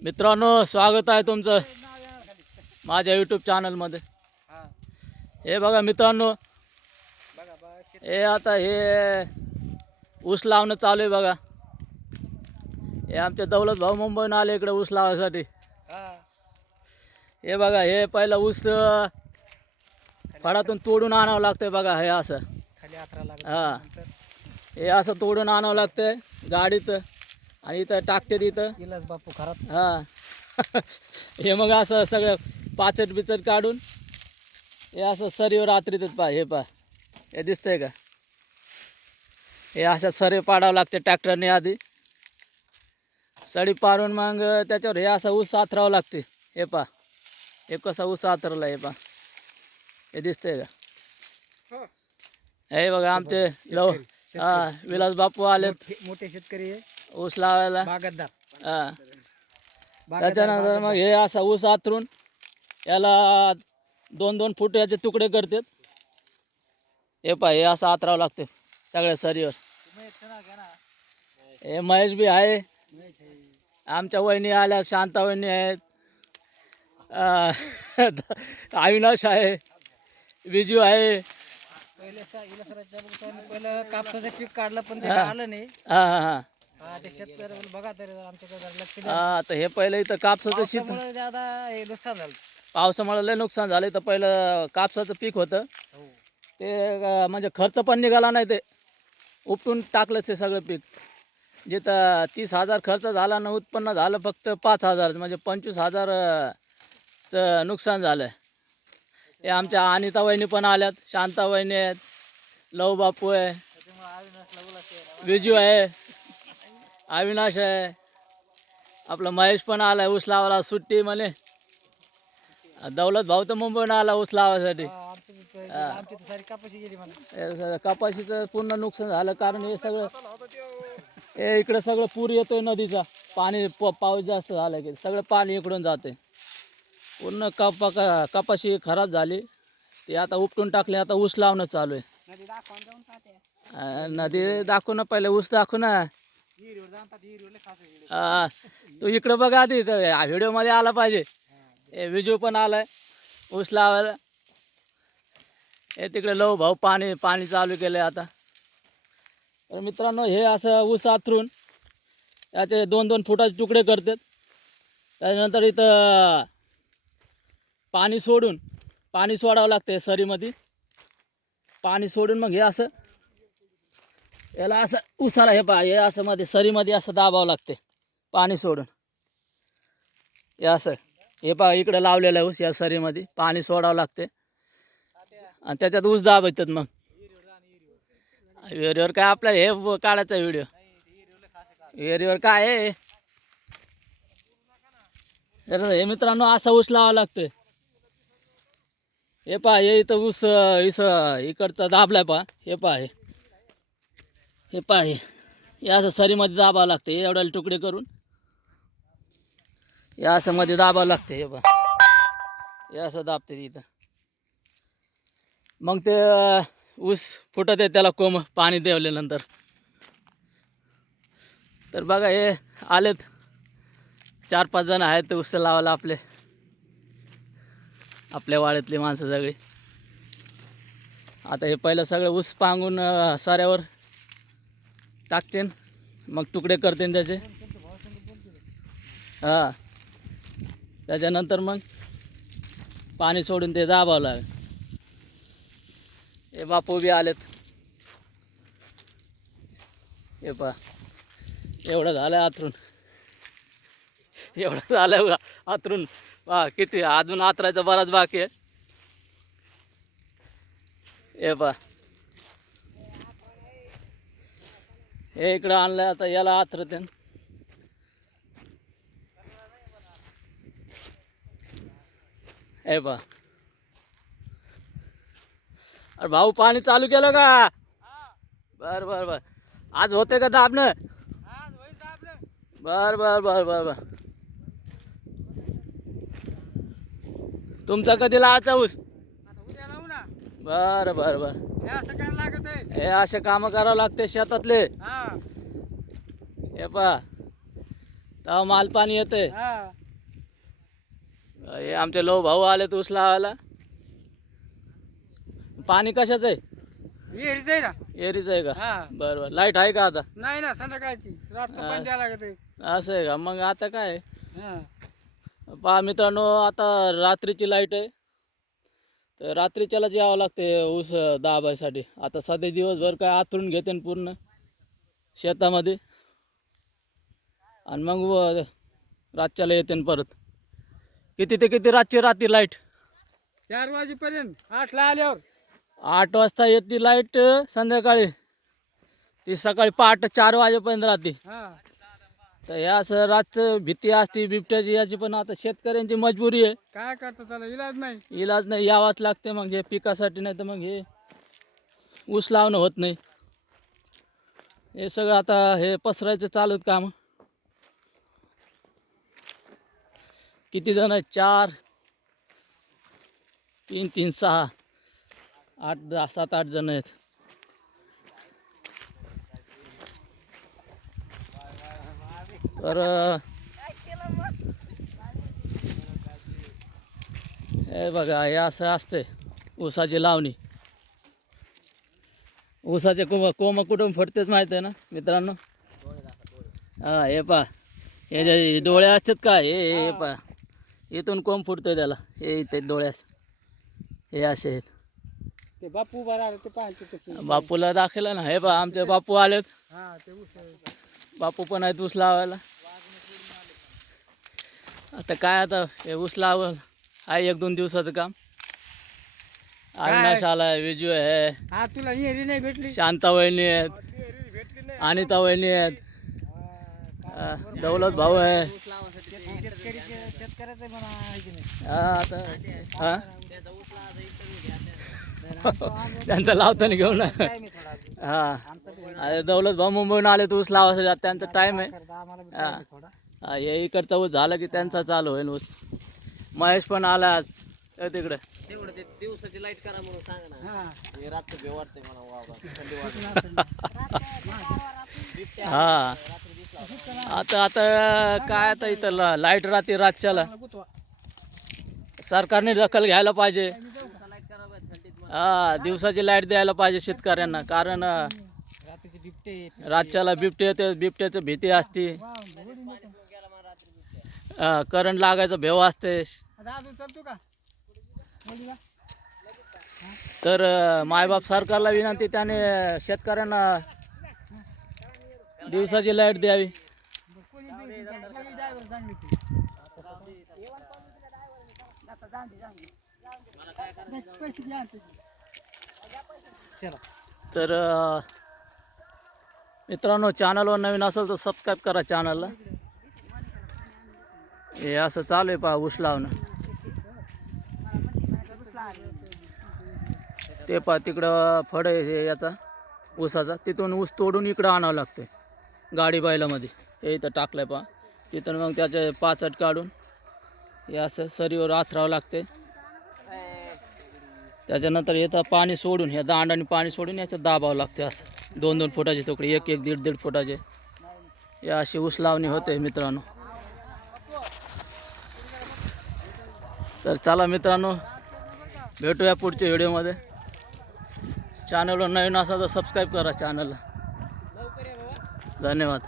मित्रांनो, स्वागत आहे तुमचं माझ्या यूट्यूब चॅनलमध्ये. हे बघा मित्रांनो, हे आता हे ऊस लावणं चालू आहे बघा. हे आमचे दौलत भाऊ मुंबईहून आले इकडे ऊस लावायसाठी. हे बघा, हे पहिलं ऊस फळातून तोडून आणावं लागतंय बघा. हे असं हे असं तोडून आणावं लागतंय गाडीत आणि इथं टाकते इथं इलाज बापू खराब. हे मग असं सगळं पाचट बिचट काढून हे असं सरीवर रात्रीतच हे हे दिसतंय का? हे असं सरी पाडावं लागते ट्रॅक्टरने आधी. सडी पाडून मग त्याच्यावर हे असं ऊस आथरावं लागते. हे हे कसं ऊस आथरला हे दिसतंय का? हे बघा आमचे विलास बापू आलेत मोठे शेतकरी ऊस लावायला. बागायतदार. त्याच्यानंतर मग हे असा ऊस आथरून याला 2-2 फूट याचे तुकडे करतात. हे असं आथरावं लागते सगळ्या सरीवर. हे महेश बी आहे, आमच्या वहिनी आल्या, शांता वहिनी आहेत, अविनाश आहे, विजू आहे. पहिलं कापसाचं पीक काढलं पण ते आलं नाही. ते शेतकरी बघा तरी आमच्याकडे लक्ष द्या. तर हे पहिलं इथं कापसाचं ज्यादा नुकसान झालं. पावसामुळे लय नुकसान झालं. तर पहिलं कापसाचं पीक होतं ते म्हणजे खर्च पण निघाला नाही. ते उपटून टाकलं ते सगळं पीक. जिथं 30,000 खर्च झाला ना, उत्पन्न झालं फक्त 5,000, म्हणजे 25,000चं नुकसान झालं. हे आमच्या अनिता वहिनी पण आल्यात, शांता वहिनी आहेत, लव बापू आहे, विजू आहे, अविनाश आहे, आपला महेश पण आला ऊस लावायला. सुट्टी म्हणे. दौलत भाऊ तर मुंबईहून आला ऊस लावायसाठी. कपाशीचं पूर्ण नुकसान झालं, कारण हे सगळं हे इकडं सगळं पूर येतोय नदीचा. पाणी पाऊस जास्त झाला की सगळं पाणी इकडून जाते. पूर्ण कपाशी खराब झाली. ते आता उपटून टाकले. आता ऊस लावणं चालू आहे. नदी दाखवू ना, पहिले ऊस दाखवू ना. तू इकडं बघा आधी, व्हिडिओमध्ये आला पाहिजे. हे विजू पण आलाय ऊस लावायला. हे तिकडे लव भाऊ पाणी चालू केलंय आता. तर मित्रांनो, हे असं ऊस आथरून याचे 2-2 फुटाचे तुकडे करतात. त्याच्यानंतर इथं पाणी सोडावं लागतं सरीमध्ये. पाणी सोडून मग हे असं याला असं उसाला हे असं मध्ये सरीमध्ये असं दाबावं लागते पाणी सोडून. हे असं इकडं लावलेलं आहे ऊस. या सरीमध्ये पाणी सोडावं लागते आणि त्याच्यात ऊस दाबतात. मग विहिरीवर काय आपल्याला हे काढायचा व्हिडिओ. विहिरीवर काय आहे हे मित्रांनो, असा ऊस लावावा लागतोय. हे इथं ऊस इकडचा दाबलाय हे असं सरीमध्ये दाबावं लागतं. हे एवढ्याला तुकडे करून हे असं मध्ये दाबावं लागतं. हे असं दाबते इथं. मग ते ऊस फुटत आहे त्याला पाणी देवल्यानंतर. तर बघा, हे आलेत 4-5 जण आहेत ऊस लावायला आपल्या वाड्यातली माणसं सगळी. आता हे पहिलं सगळं ऊस पांगून साऱ्यावर टाकते, मग तुकडे करते त्याचे. त्याच्यानंतर मग पाणी सोडून ते दाबावं लागेल. हे बापू बी आलेत. हे एवढं झालं आथरून. एवढं झालं आथरून. किती अजून आथरायचं बराच बाकी आहे. हे इकडं आणलं. आता याला आथरते. अरे भाऊ, पाणी चालू केलं का? बर. आज होते का दाबणं? बर. तुमचा कधी लावायचा ऊस? बर. हे असे काम करावं लागते शेतातले. हे तेव्हा माल पाणी येते. हा हे आमचे लो भाऊ आलेत ऊस लावायला. पाणी कशाचं आहे? विहिरीच आहे ना. एरीचं आहे का? हा बरं बरं. लाईट आहे का आता? नाही ना, संध्याकाळची रात्र हा. पण द्यायला लागत आहे. असं आहे का? मग आता काय आहे? हा पहा मित्रांनो, आता रात्रीची लाईट आहे, तर रात्रीच्यालाच यावं लागते ऊस दाबायसाठी. आता सध्या दिवसभर काय आथरून घेते न पूर्ण शेतामध्ये, आणि मग रातच्याला येते न परत. किती ते किती रातची राहते लाईट? 4 वाजेपर्यंत 8ला आल्यावर. 8 वाजता येते लाईट संध्याकाळी, ती सकाळी पहाटे 4 वाजेपर्यंत राहते. हा तर ह्या असं रातचं भीती असते बिबट्याची याची, पण आता शेतकऱ्यांची मजबुरी आहे, काय करतो, त्याला इलाज नाही. इलाज नाही, यावाच लागते मग हे पिकासाठी. नाही तर मग हे ऊस लावणं होत नाही. हे सगळं आता हे पसरायचं चालत काम. किती जण आहेत? 4 3 3 6 8 10 7 8 जण आहेत. तर हे बघा, हे असं असते ऊसाची लावणी. ऊसाचे कोंब कुठून फुटतेच माहिती आहे ना मित्रांनो. हा हे पा, हे जे डोळे असतात का, हे पा, इथून कोंब फुटतोय त्याला. हे इथे डोळे हे असे आहेत. ते बापू बरा ते पाहायचे कसे. बापूला दाखवलं ना. हे पा, आमचे बापू आलेत. हा ते ऊस बापू पण आहेत ऊस लावायला. आता काय, आता हे ऊस लावल आहे 1-2 दिवसाचं काम. अविनाश आलाय, विजू आहे, हा तुला विहिरी नाही भेटली. शांता वहिनी आहेत, भेटली नाही. अनिता वहिनी आहेत, दौलत भाऊ आहे. शेतकऱ्याचं म्हणा आहे की नाही. हा आता हा त्यांचं लावताना घेऊन. काय मी थोडा अजून. हा आमचं बी अरे दौलत भाऊ मुंबईहून आले तर ऊस लावायसाठी. त्यांचा टाईम आहे. करता आम्हाला बी हा. पाहिजे थोडा. हा, हे इकडचा ऊस झाला की त्यांचा चालू होईल ऊस. महेश पण आला आज तिकडे. तेवढं ते दिवसाची लाईट करा म्हणून सांगा ना. हा रात्र भेव वाटते हा आता काय, आता इथं लाईट राहते रातच्याला. सरकारने दखल घ्यायला पाहिजे. हा दिवसाची लाईट द्यायला पाहिजे शेतकऱ्यांना, कारण रात्रीचे बिबटे रातच्याला बिबटे येते, बिबट्याची भीती असते, करंट लागायचा भेव असते. चालतो का. तर मायबाप सरकारला विनंती, त्याने शेतकऱ्यांना दिवसाची लाईट द्यावी. तर मित्रांनो, चॅनलवर नवीन असेल तर सबस्क्राईब करा चॅनलला. हे असं चालू आहे पहा ऊस लावणं. ते पहा तिकडं फड आहे हे याचा ऊसाचा, तिथून ऊस तोडून इकडं आणावं लागतं गाडी बैलामध्ये. हे इथं टाकलं आहे पहा. तिथून मग त्याचे पाचट काढून हे असं सरीवर आथरावं लागते. त्याच्यानंतर इथं पाणी सोडून, ह्या दांडाने पाणी सोडून याच्यात दाबावं लागते. असं 2-2 फुटाचे तुकडे, 1-1 1.5-1.5 फुटाचे. हे अशी ऊस लावणी होते मित्रांनो. तर चला मित्रांनो, भेटूया पुढच्या व्हिडिओमध्ये. चॅनलवर नवीन असा तर सबस्क्राईब करा चॅनलला. धन्यवाद.